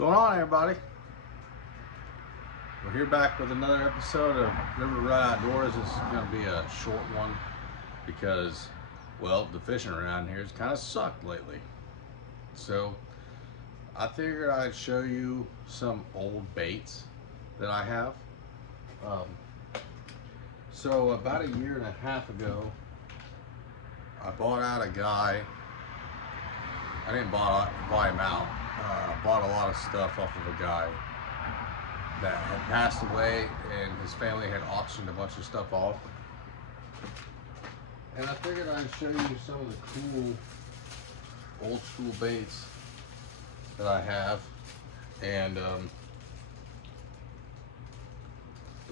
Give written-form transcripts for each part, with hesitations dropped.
What's going on, everybody? We're here back with another episode of River.to.rut.outdoors. This is going to be a short one because, well, the fishing around here has kind of sucked lately. So I figured I'd show you some old baits that I have. So about a year and a half ago, I bought out a guy. I didn't buy him out. I bought a lot of stuff off of a guy that had passed away, and his family had auctioned a bunch of stuff off. And I figured I'd show you some of the cool old school baits that I have. And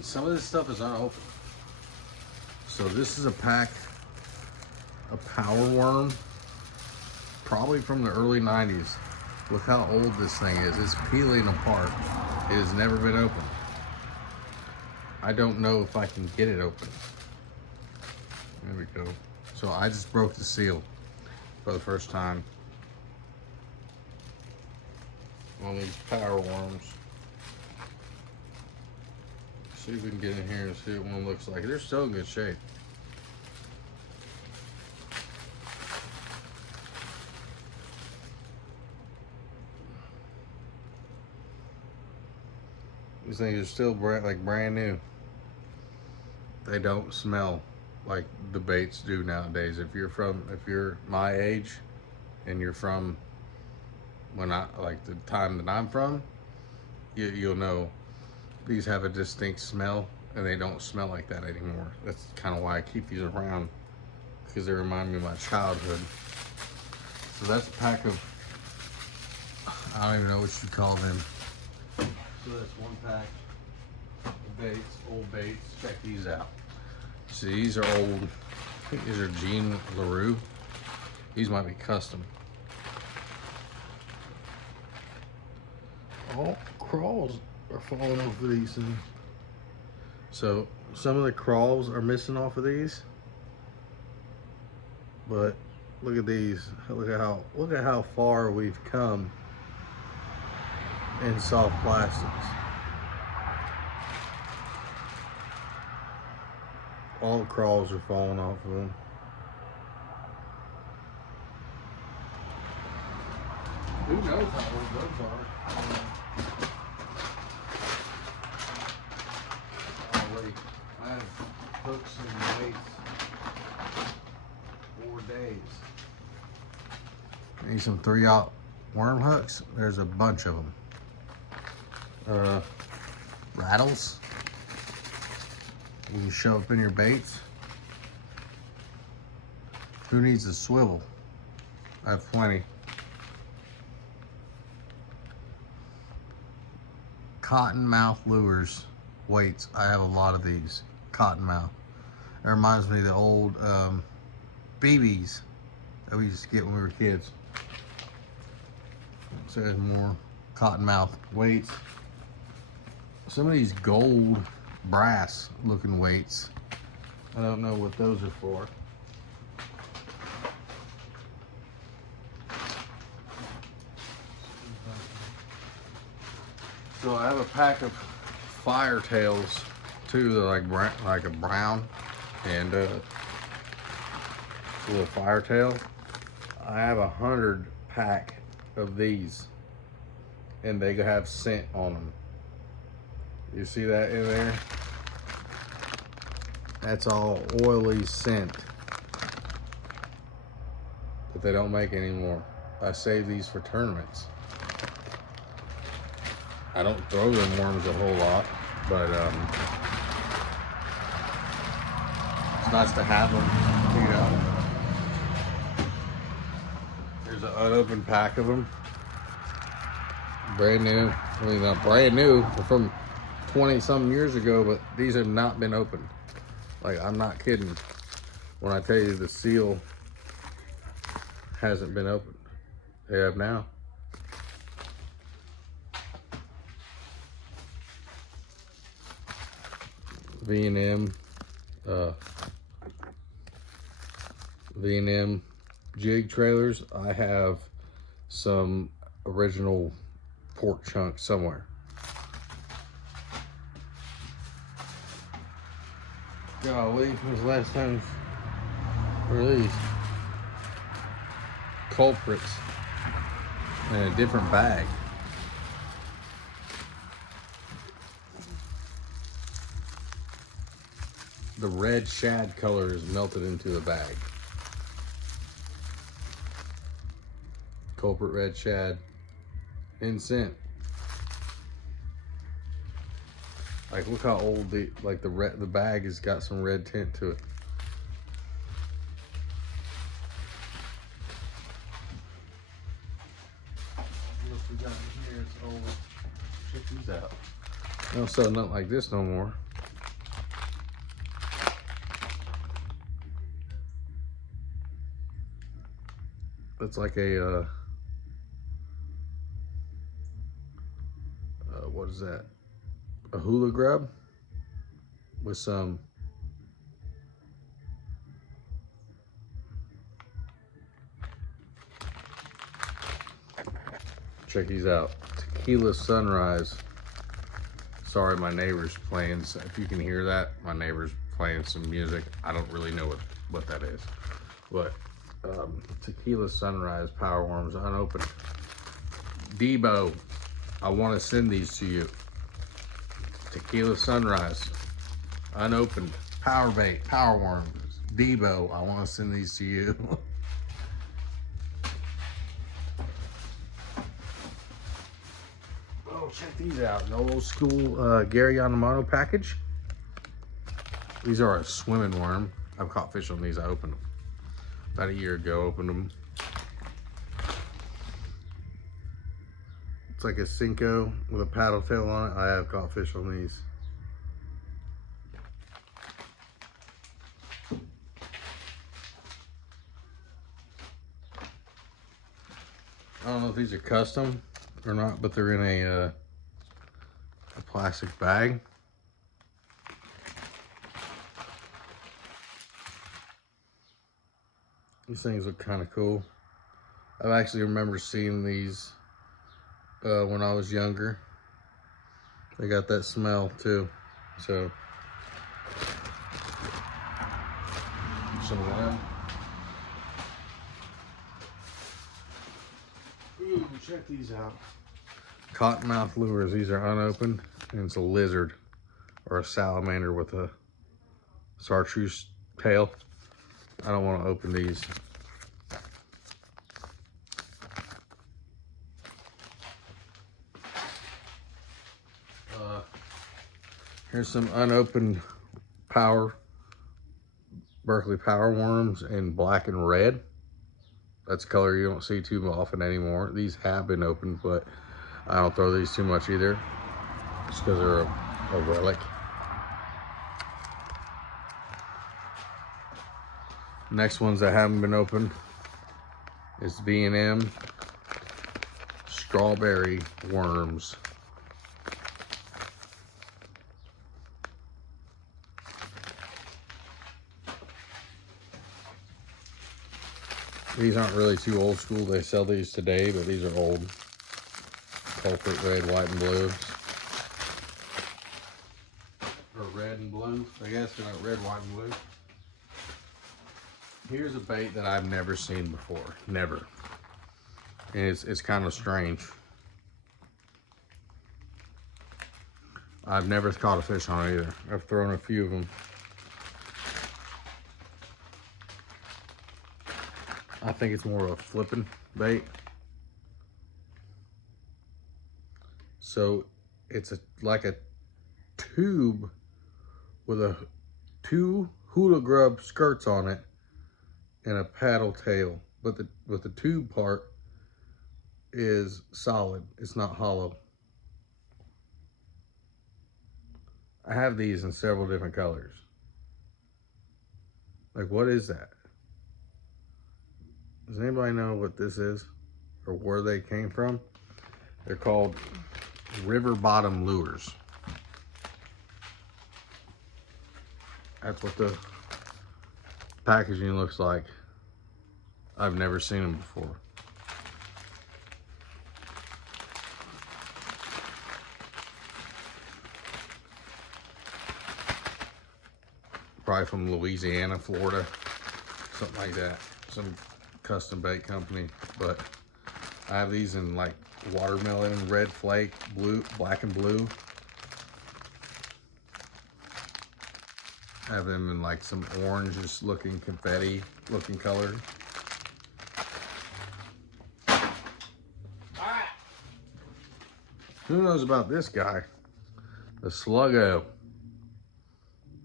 some of this stuff is unopened. So this is a pack of power worm, probably from the early 90s. Look how old this thing is. It's peeling apart. It has never been opened. I don't know if I can get it open. There we go. So I just broke the seal for the first time on these power worms. See if we can get in here and see what one looks like. They're still in good shape. These things are still brand new. They don't smell like the baits do nowadays. If you're my age and you're from like the time that I'm from, you'll know these have a distinct smell and they don't smell like that anymore. That's kind of why I keep these around, because they remind me of my childhood. So that's a pack of, I don't even know what you call them. So that's one pack of baits, old baits. Check these out. See, these are old. I think these are Jean LaRue. These might be custom. All crawls are falling off of these things. So some of the crawls are missing off of these. But look at these. Look at how far we've come in soft plastics. All the crawls are falling off of them. Who knows how old those are? Oh wait, I have hooks and weights. 4 days. Need some 3/0 worm hooks. There's a bunch of them. Rattles. You can shove up in your baits. Who needs a swivel? I have plenty. Cottonmouth lures, weights. I have a lot of these. Cottonmouth. That reminds me of the old BBs that we used to get when we were kids. So there's more cottonmouth weights. Some of these gold brass looking weights, I don't know what those are for. So I have a pack of fire tails too. They're like a brown and a little fire tail. I have 100 pack of these, and they have scent on them. You see that in there? That's all oily scent that they don't make anymore. I save these for tournaments. I don't throw them worms a whole lot, but it's nice to have them, you know. There's an unopened pack of them. Brand new. I mean, not brand new, they're from 20-something years ago, but these have not been opened. Like, I'm not kidding when I tell you the seal hasn't been opened. They have now. V&M jig trailers. I have some original pork chunk somewhere. Golly, when's the last time released? Culprits in a different bag. The red shad color is melted into the bag. Culprit red shad in scent. Like, look how old the bag has got some red tint to it. What we got in here is old. Check these out. They don't sell nothing like this no more. That's like a what is that? A hula grub with some check these out. Tequila Sunrise. Sorry, my neighbor's playing. So if you can hear that, my neighbor's playing some music. I don't really know what that is, but Tequila Sunrise Power Worms unopened. Debo, I want to send these to you. Tequila Sunrise unopened power bait Power Worms. Debo, I want to send these to you. Oh, check these out. An old school Gary Yamamoto package. These are a swimming worm. I've caught fish on these. I opened them about a year ago. Opened them. It's like a Cinco with a paddle tail on it. I have caught fish on these. I don't know if these are custom or not, but they're in a plastic bag. These things look kind of cool. I actually remember seeing these when I was younger. They got that smell too. So some of that. Ooh, check these out. Cottonmouth lures. These are unopened, and it's a lizard or a salamander with a chartreuse tail. I don't want to open these. Here's some unopened Berkeley Power Worms in black and red. That's a color you don't see too often anymore. These have been opened, but I don't throw these too much either, just because they're a relic. Next ones that haven't been opened is B&M Strawberry Worms. These aren't really too old school. They sell these today, but these are old. Culprit red, white, and blue. Or red and blue, I guess. They're not red, white, and blue. Here's a bait that I've never seen before. Never. And it's kind of strange. I've never caught a fish on it either. I've thrown a few of them. I think it's more of a flipping bait. So it's like a tube with two hula grub skirts on it and a paddle tail, but the tube part is solid. It's not hollow. I have these in several different colors. Like, what is that? Does anybody know what this is or where they came from? They're called river bottom lures. That's what the packaging looks like. I've never seen them before. probably from Louisiana, Florida, something like that. Some custom bait company. But I have these in like watermelon, red flake, blue, black and blue. I have them in like some orange looking confetti looking color. Who knows about this guy? The Sluggo.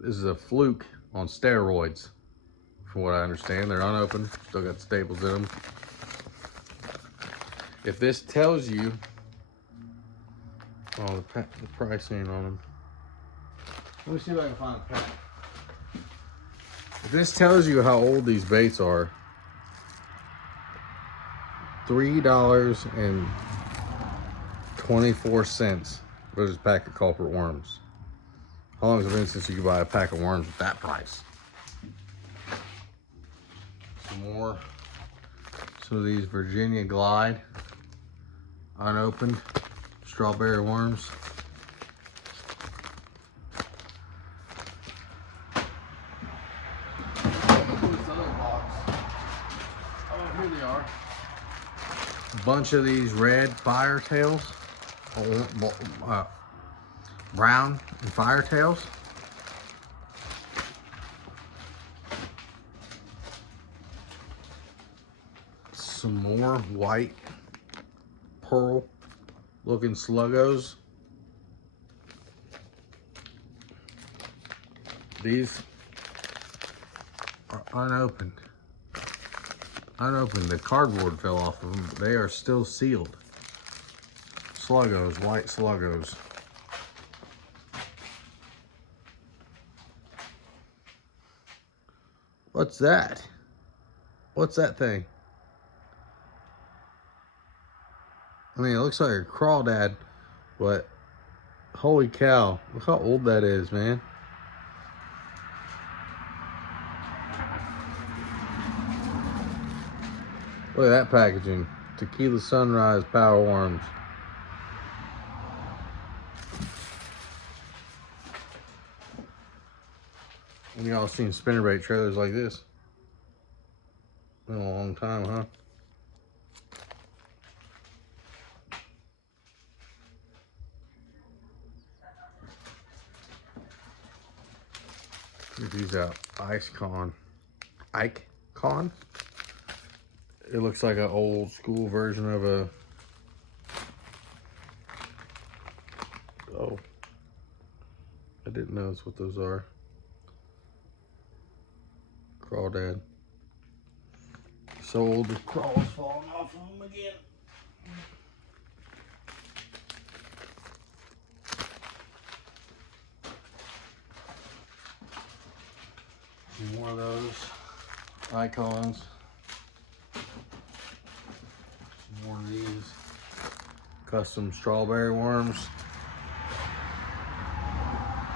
This is a fluke on steroids, from what I understand. They're unopened, still got staples in them. If this tells you, oh, the price ain't on them. Let me see if I can find a pack. If this tells you how old these baits are, $3.24 for this pack of culprit worms. How long has it been since you could buy a pack of worms at that price? Some of these Virginia Glide, unopened strawberry worms. This other box. Oh, here they are. Bunch of these red fire tails, brown and fire tails. Some more white pearl looking sluggos. These are unopened. The cardboard fell off of them, but they are still sealed. Sluggos, white sluggos. What's that? What's that thing? I mean, it looks like a crawdad, but holy cow, look how old that is, man. Look at that packaging. Tequila Sunrise Power Worms. When y'all seen spinnerbait trailers like this? Been a long time, huh? Check these out. Icon. It looks like an old school version of a... Oh. I didn't notice what those are. Crawdad. So old the crawl's falling off of them again. Some more of those icons. Some more of these custom strawberry worms.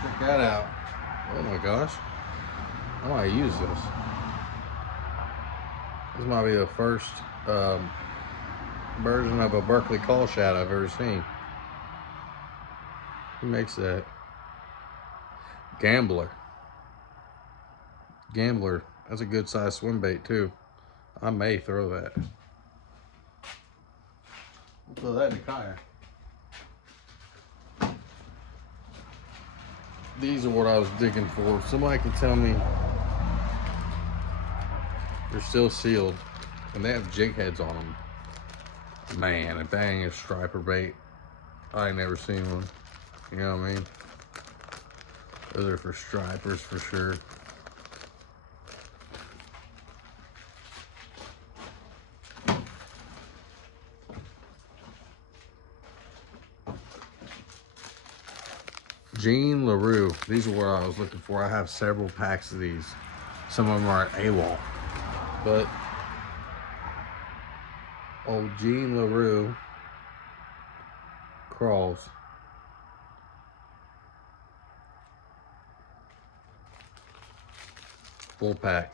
Check that out. Oh my gosh. I might use this. This might be the first version of a Berkeley call shad I've ever seen. Who makes that? Gambler. That's a good size swim bait too. I may throw that. I'll throw that in the kayak. These are what I was digging for. Somebody can tell me they're still sealed and they have jig heads on them. Man, if that ain't a striper bait, I ain't never seen one. You know what I mean? Those are for stripers for sure. Jean LaRue. These are what I was looking for. I have several packs of these. Some of them are at AWOL. But old Jean LaRue crawls. Full pack.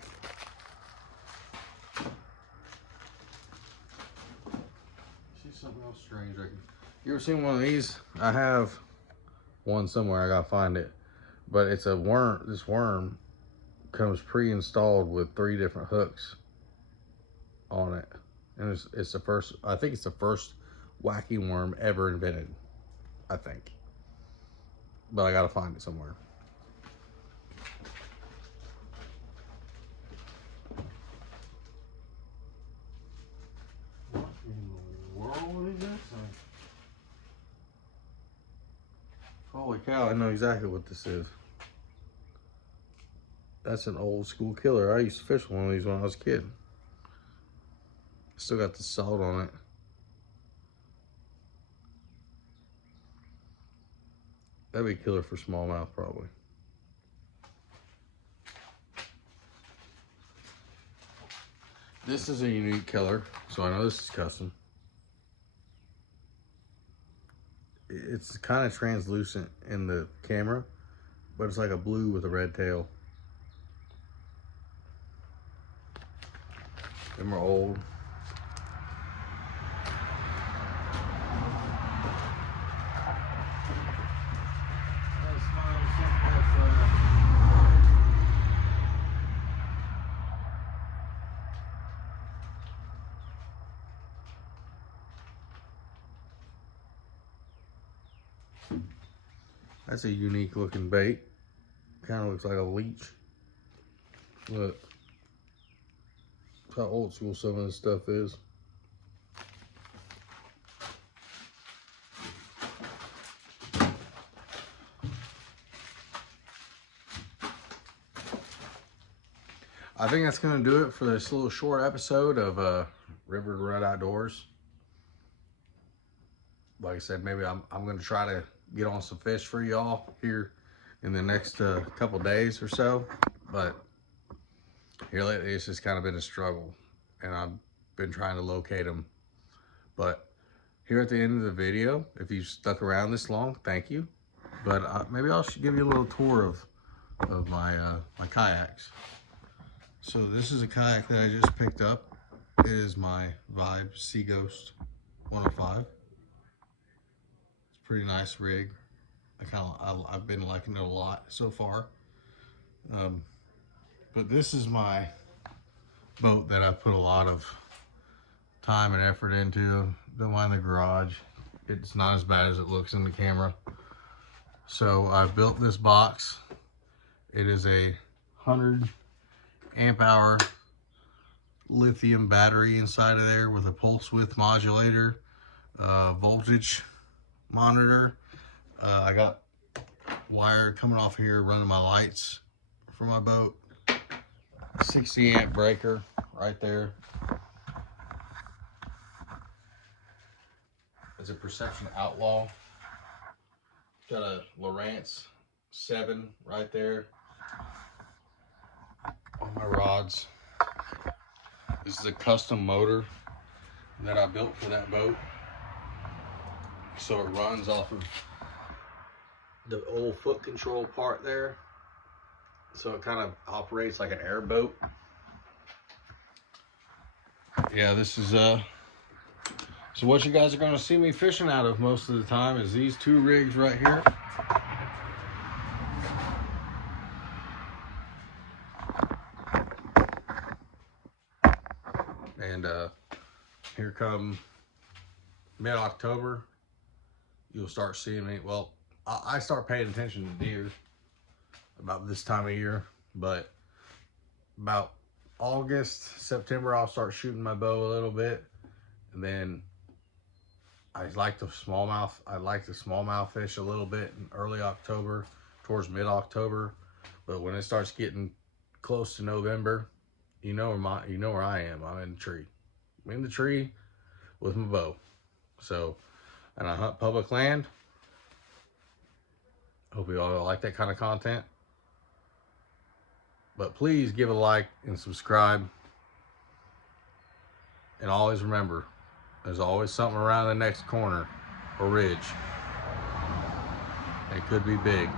See something else strange. You ever seen one of these? I have one somewhere. I gotta find it. But it's a worm. This worm comes pre-installed with 3 different hooks on it, and it's the first. I think it's the first wacky worm ever invented. I think, but I gotta find it somewhere. What in the world is this thing? Holy cow! I know exactly what this is. That's an old school killer. I used to fish one of these when I was a kid. Still got the salt on it. That'd be killer for smallmouth, probably. This is a unique killer, so I know this is custom. It's kind of translucent in the camera, but it's like a blue with a red tail. Them are old. That's a unique looking bait. Kind of looks like a leech. Look. That's how old school some of this stuff is. I think that's going to do it for this little short episode of River.to.rut Outdoors. Like I said, maybe I'm going to try to get on some fish for y'all here in the next couple days or so. But here lately, it's just kind of been a struggle, and I've been trying to locate them. But here at the end of the video, if you stuck around this long, thank you. But maybe I'll give you a little tour of my my kayaks. So this is a kayak that I just picked up. It is my Vibe Sea Ghost 105. It's a pretty nice rig. I've been liking it a lot so far. But this is my boat that I put a lot of time and effort into. Don't mind the garage. It's not as bad as it looks in the camera. So I built this box. It is a 100 amp hour lithium battery inside of there with a pulse width modulator, voltage monitor. I got wire coming off here running my lights for my boat. 60 amp breaker right there. It's a Perception Outlaw. Got a Lowrance 7 right there on my rods. This is a custom motor that I built for that boat. So it runs off of the old foot control part there. So it kind of operates like an airboat. Yeah, this is so what you guys are going to see me fishing out of most of the time is these 2 rigs right here. And here come mid-October, you'll start seeing me. Well, I start paying attention to deer about this time of year, but about August, September, I'll start shooting my bow a little bit. And then I like the smallmouth fish a little bit in early October, towards mid-October. But when it starts getting close to November, you know where I am. I'm in the tree. I'm in the tree with my bow. So, and I hunt public land. Hope you all like that kind of content. But please give a like and subscribe. And always remember, there's always something around the next corner or ridge. It could be big.